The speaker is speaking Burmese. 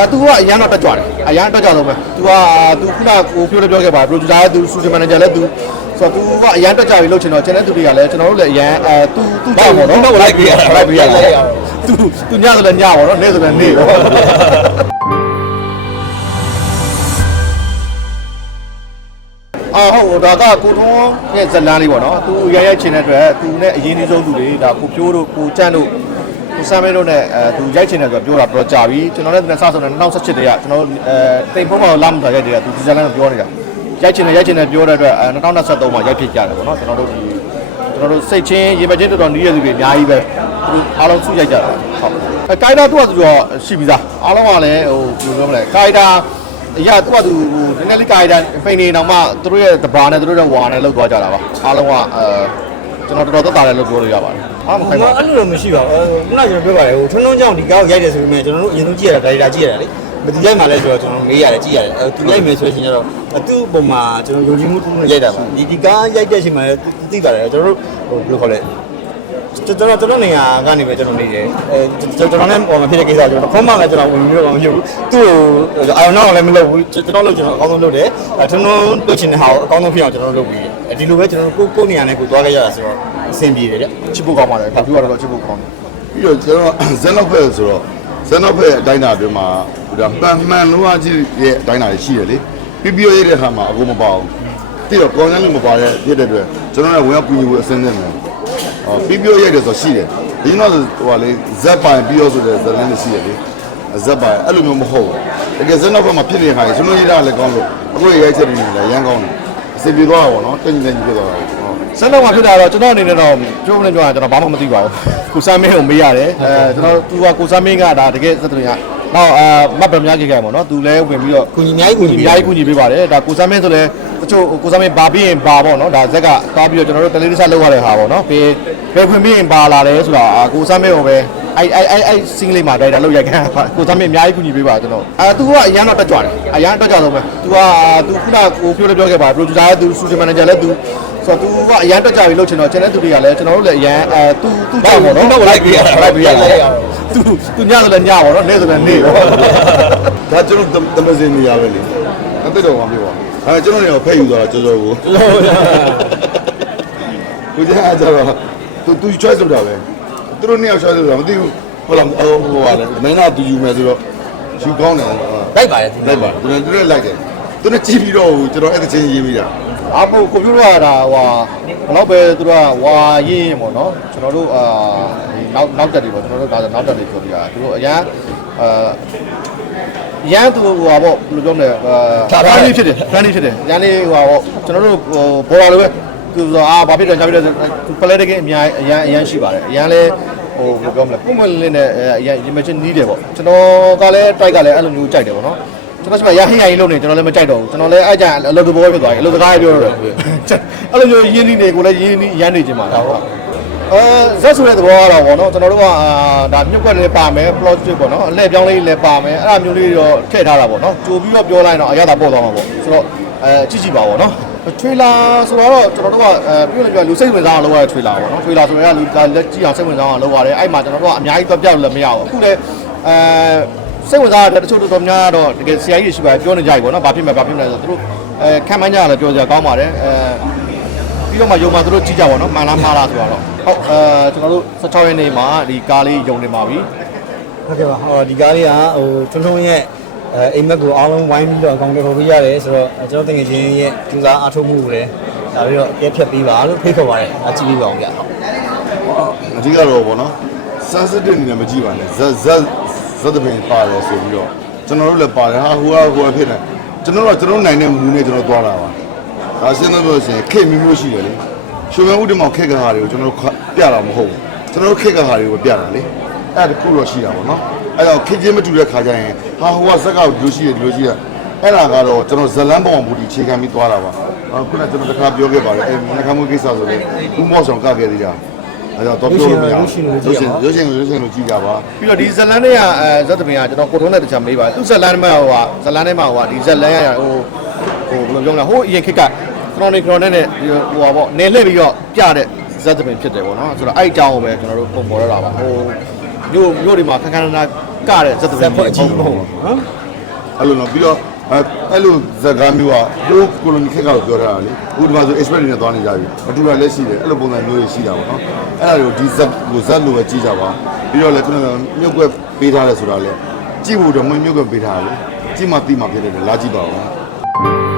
သူကအရန်တော့တက်ကြွတယ်အရန်တက်ကြွတော့ပဲ तू က तू ခုနကိုပြောလည်းပြောခဲ့ပါ producer လည်း तू social manager လည်း तू ဆိုတော့ तू ကအရန်တက်ကြွပြီလို့ချင်တော့ကျန်တဲ့သူတွေကလည်းကျွန်တော်တို့လည်းအရန်အဲ तू तू ကြောက်ပေါ့နော် လိုက်ပြရတာ လိုက်ပြရတာ तू तू ညဆိုလည်းညပေါ့နော်နေ့ဆိုလည်းနေ့ပေါ့အာဟုတ်ဒါကကိုထုံးရဲ့ဇလန်းလေးပေါ့နော်သူရရိုက်ချင်တဲ့အတွက်သူနဲ့အရင်ကြီးဆုံးသူတွေဒါကိုပြိုးတို့ကိုကျန့်တို့ ကိုစမ်းမဲတို့နဲ့အဲသူရိုက်ချင်တယ်ဆိုတော့ပြောတာပြောကြပြီကျွန်တော်လည်းဒီနေ့စဆုံးတယ်2017တည်းကကျွန်တော်အဲတိမ်ဖုံးမှာလာမှဆိုရိုက်တယ်ကသူဒီဇလန်းကိုပြောနေတာရိုက်ချင်တယ်ရိုက်ချင်တယ်ပြောတဲ့အတွက်အဲ2023မှာရိုက်ဖြစ်ကြတယ်ပေါ့နော်ကျွန်တော်တို့ဒီကျွန်တော်တို့စိတ်ချင်းရေမချင်းတော်တော်နီးရသူတွေအများကြီးပဲသူအားလုံးစုရိုက်ကြတာဟုတ်အဲကိုင်တာသူကသူတော့ရှိပြီသားအားလုံးကလည်းဟိုဘယ်လိုပြောမလဲကိုင်တာအရာသူကသူဟိုနည်းနည်းလေးကိုင်တာဖိနေတော့မှသူတို့ရဲ့တဘာနဲ့သူတို့ရဲ့ဝါနဲ့လောက်သွားကြတာပါအားလုံးကအဲကျွန်တော်တော်တော်သက်သာတယ်လို့ပြောလို့ရပါတယ် အားမဟိုခိုင်ပါအဲ့လိုတော့မရှိပါဘူးခုနကကျွန်တော်ပြောပါတယ်ဟိုထွန်းထွန်းကြောင့်ဒီကားကိုရိုက်တယ်ဆိုပေမဲ့ကျွန်တော်တို့အရင်ဆုံးကြည့်ရတာဒါရိုက်တာကြည့်ရတာလေဘယ်သူရိုက်မှလဲဆိုတော့ကျွန်တော်မေးရတယ်ကြည့်ရတယ်အဲသူရိုက်မယ်ဆိုရင်ကျတော့သူ့ပုံမှာကျွန်တော်ယုံကြည်မှုတစ်ခုနဲ့ရိုက်တာပါဒီဒီကားရိုက်တဲ့အချိန်မှာလည်းသိပါတယ်ကျွန်တော်တို့ဟိုဘယ်လိုခေါ်လဲကျွန်တော်ကျွန်တော်နေရာကနေပဲကျွန်တော်နေတယ်အဲကျွန်တော်နဲ့ပေါ်မှာဖြစ်တဲ့ကိစ္စကျွန်တော်ခေါင်းမှလည်းကျွန်တော်ဝင်ပြီးတော့မဖြစ်ဘူးသူ့ကိုအာရုံနောက်လည်းမလုပ်ဘူးကျွန်တော်လုပ်ကျွန်တော်အကောင်းဆုံးလုပ်တယ်အဲထွန်းထွန်းလုပ်ချင်တဲ့ဟာကိုအကောင်းဆုံးဖြစ်အောင်ကျွန်တော်လုပ်ပြီးဒီလိုပဲကျွန်တော်တို့ကိုကိုနေရာနဲ့ကိုသွားခဲ့ရတာဆိုတော့ အဆင်ပြေတယ်ဗျချစ်ဖို့ကောင်းပါတယ်ဘာပြောရတော့ချစ်ဖို့ကောင်းတယ်ပြီးတော့ကျွန်တော်ဇန်နဖက်ဆိုတော့ဇန်နဖက်အတိုင်းတာအတွင်းမှာဒါမှန်မှန်လို့အကြည့်ရဲ့အတိုင်းတာရှိတယ်လေပြီးပြီးရတဲ့ခါမှာအကုန်မပါဘူးတိတော့ကောင်းချမ်းလို့မပါတဲ့ဖြစ်တဲ့အတွက်ကျွန်တော်လည်းဝင်ရောက်ကူညီဖို့အစင်းနေတယ်အော်ပြီးပြီးရတယ်ဆိုရှိတယ်ဒီတော့ဟိုဟာလေဇက်ပိုင်ပြီးရောဆိုတဲ့ဇလန်းလေးရှိတယ်လေဇက်ပိုင်အဲ့လိုမျိုးမဟုတ်ဘူးတကယ်ဇန်နဖက်မှာဖြစ်နေတဲ့ခါကြီးကျွန်တော်ရတာလည်းကောင်းလို့အခုရိုက်ချက်နေတယ်ရမ်းကောင်းတယ်အစီပြေသွားတာပေါ့နော်တင်တင်ကြီးဖြစ်သွားတာ ပေါ့ဆန်းတော့မှာဖြစ်တာတော့ကျွန်တော်အနေနဲ့တော့ပြောမလို့ပြောရကျွန်တော်ဘာမှမသိပါဘူးကိုစမ်းမင်းကိုမေးရတယ်အဲကျွန်တော်သူကကိုစမ်းမင်းကဒါတကယ်သက်တရနောက်အာမတ်ဗများကြီးကြိုင်ပေါ့နော်သူလည်းဝင်ပြီးတော့ကူညီအများကြီးကူညီအများကြီးကူညီပေးပါတယ်ဒါကိုစမ်းမင်းဆိုလည်းတချို့ကိုစမ်းမင်းဘာပြီးရင်ဘာပေါ့နော်ဒါဇက်ကသွားပြီးတော့ကျွန်တော်တို့တလေးလေးဆက်လောက်ရတဲ့ဟာပေါ့နော်ဘယ်ဘယ်ခွင့်ပြီးရင်ဘာလာလဲဆိုတာကိုစမ်းမင်းကိုပဲအဲ့အဲ့အဲ့အဲ့စင်းလေးမှာတိုက်တာလောက်ရိုက်ခံပါကိုစမ်းမင်းအများကြီးကူညီပေးပါကျွန်တော်အဲသူကအရန်တော့တက်ကြွတယ်အရန်တက်ကြွတော့ပဲသူကသူခုနကိုပြောလည်းပြောခဲ့ပါ producer လည်းသူ social manager လည်းသူ ဆိုတော့ तू ကအရန်တက်ကြပြီလို့ကျွန်တော်ကျန်တဲ့သူတွေကလည်းကျွန်တော်တို့လည်းအရန်အဲ तू तू ကြောက်ပေါ့နော် လိုက်ပြရတာ လိုက်ပြရတာ तू तू ညဆိုလည်းညပေါ့နော်နေ့ဆိုလည်းနေ့ပေါ့ ဒါကျွန်တော်တမစင်းနေရပဲလေအသက်တော်မှာပြောပါအဲကျွန်တော်နေတော့ဖဲ့ယူသွားတာကြောကြောကိုကိုကြီးအားကြတော့သူသူ choice လုပ်တာပဲသူတို့နှစ်ယောက် choice လုပ်တာမသိဘူးဟုတ်လားဟိုဟိုဟာလေမင်းကသူယူမယ်ဆိုတော့ယူကောင်းတယ် လိုက်ပါတယ်ဒီ လိုက်ပါသူလည်းသူလည်းလိုက်တယ်သူလည်းကြည့်ပြီးတော့ကျွန်တော်အဲ့တဲ့ချင်းရေးပြီးတာ အဖို့ကွန်ပျူတာကဒါဟိုဘယ်တော့ပဲသူတို့ကဝါရင်းပေါ့နော်ကျွန်တော်တို့အာဒီနောက်နောက်တက်တွေပေါ့ကျွန်တော်တို့ဒါဆိုနောက်တက်တွေပြောပြတာသူတို့အရန်အာရန်သူဟိုပါပေါ့ဘယ်လိုပြောမလဲအာဖန်လေးဖြစ်တယ်ဖန်လေးဖြစ်တယ်ရန်လေးဟိုပါပေါ့ကျွန်တော်တို့ဟိုဘော်လာလိုပဲသူဆိုအာဘာဖြစ်တယ်ညာဖြစ်တယ်သူပလဲတကအများအရန်အရန်ရှိပါတယ်အရန်လဲဟိုဘယ်လိုပြောမလဲပုံမှန်လေးနဲ့အရန် imagine နီးတယ်ပေါ့ကျွန်တော်ကလည်း try ကလည်းအဲ့လိုမျိုးကြိုက်တယ်ပေါ့နော် ကျွန်တော်စမရဟိယိုင်လုံးနေကျွန်တော်လည်းမကြိုက်တော့ဘူးကျွန်တော်လည်းအဲ့ကြအလုပ်တဘောဖြစ်သွားပြီအလုပ်စကားပြောတော့အဲ့လိုမျိုးရင်းနှီးနေကိုလည်းရင်းနှီးရမ်းနေချင်ပါလားဟုတ်အဲဇက်ဆိုတဲ့သဘောကတော့ဗောနော်ကျွန်တော်တို့ကအာဒါမြုပ်ကွက်လေးပါမယ် plot twist ပေါ့နော်အလှည့်ပြောင်းလေးလည်းပါမယ်အဲ့ဒါမျိုးလေးတော့ထည့်ထားတာဗောနော်ကြိုပြီးတော့ပြောလိုက်တော့အရသာပို့သွားမှာဗောဆိုတော့အဲကြည့်ကြည့်ပါဗောနော်ထွေလာဆိုတော့ကျွန်တော်တို့ကအဲပြောလို့ပြောလူစိတ်ဝင်စားအောင်လုပ်ရတဲ့ထွေလာဗောနော်ထွေလာဆိုရင်ကလူလက်ကြည့်အောင်စိတ်ဝင်စားအောင်လုပ်ရတယ်အဲ့မှာကျွန်တော်တို့ကအများကြီးတော့ပြောက်လည်းမရဘူးအခုလည်းအဲ စိတ်ဝင်စားတဲ့တချို့တော်တော်များတော့တကယ်ဆရာကြီးတွေရှိပါတယ်ပြောနေကြပြီဗောနော်ဘာဖြစ်မယ်ဘာဖြစ်မယ်ဆိုတော့သူတို့အဲခံမှန်းကြရလဲပြောကြကောင်းပါတယ်အဲပြီးတော့မှယုံမှသူတို့ကြည့်ကြပါတော့မှန်လားမှားလားဆိုတော့ဟုတ်အဲကျွန်တော်တို့16ရက်နေ့မှာဒီကားလေးယုံနေပါပြီဟုတ်ကဲ့ပါဟောဒီကားလေးကဟိုထွန်းထွန်းရဲ့အဲအိမ်မက်ကိုအားလုံးဝိုင်းပြီးတော့အကောင့်တွေပေါ်ပေးရတယ်ဆိုတော့ကျွန်တော်တကယ်ချင်းရဲ့ကျူစာအားထုတ်မှုကိုလည်းဒါပြီးတော့အကဲဖြတ်ပေးပါလို့ဖိတ်ခေါ်ပါတယ်အကြည့်ပေးပါအောင်ဗျဟုတ်အဓိကတော့ဗောနော် sensitive နေနဲ့မကြည့်ပါနဲ့ဇက်ဇက် ဇက်တပင်ပါတယ်ဆိုပြီးတော့ကျွန်တော်တို့လည်းပါတယ်ဟာဟိုကဟိုကဖြစ်နေကျွန်တော်တို့ကျွန်တော်နိုင်တဲ့မူနဲ့ကျွန်တော်သွားတာပါဒါစဉ်းစားလို့ရှိရင်ခေတ်မျိုးမျိုးရှိတယ်လေရှင်မဥဒ္ဓမောင်ခေတ်ကဟာတွေကိုကျွန်တော်တို့ပြတာမဟုတ်ဘူးကျွန်တော်တို့ခေတ်ကဟာတွေကိုပြတာလေအဲ့ဒါတခုတော့ရှိတာဗောနော်အဲ့တော့ခေတ်ချင်းမတူတဲ့ခါကျရင်ဟာဟိုကဇက်ကဒီလိုရှိတယ်ဒီလိုရှိတယ်အဲ့ဒါကတော့ကျွန်တော်ဇလန်းပေါအောင်ဘူတီခြေခံပြီးသွားတာပါအခုနကကျွန်တော်တခါပြောခဲ့ပါတယ်အဲ့မနကမှုကိစ္စဆိုတော့ဥမော့ဆောင်ကခဲ့သေးတာ အဲ့တော့တော့ပြောလို့မရဘူးရုပ်ရှင်ရုပ်ရှင်ရုပ်ရှင်လို့ကြည့်ကြပါပြီးတော့ဒီဇလန်နဲ့ကအဲဇက်တပင်ကကျွန်တော်ကိုထုံးတဲ့တခြားမေးပါသူဇလန်မှာဟိုဟာဇလန်နဲ့မှာဟိုဟာဒီဇလန်ရဟိုဟိုဘယ်လိုပြောမလဲဟိုအရင်ခေတ်ကခရိုနီခရိုနဲ့နဲ့ဟိုဟာပေါ့နေလှည့်ပြီးတော့ပြတဲ့ဇက်တပင်ဖြစ်တယ်ပေါ့နော်ဆိုတော့အဲ့အကြောင်းကိုပဲကျွန်တော်တို့ပုံပေါ်ရတာပါဟိုမြို့မြို့တွေမှာခန်းခန်းနာနာကတဲ့ဇက်သဇပက်င်ဖွဲ့အကြီးကြီးမဟုဟုတ်တ်နော်အဲ့လိုနော်ပြီးတော့ အဲ့အဲ့လိုဇာတ်ကားမျိုးကဟိုကိုလိုနီခက်ကတော့ပြောထားတာလေဥပမာဆို expert တွေနဲ့သွားနေကြပြီမတူတာလည်းရှိတယ်အဲ့လိုပုံစံမျိုးတွေရှိတာပေါ့နော်အဲ့ဒါတွေကိုဒီဇက်ကိုဇက်လိုပဲကြည့်ကြပါပြီးတော့လည်းခုနကမြုပ်ကွက်ပေးထားတယ်ဆိုတာလေကြည့်ဖို့တော့မမြုပ်ကွက်ပေးထားတယ်လေကြည့်မှသိမှဖြစ်တယ်လာကြည့်ပါဦး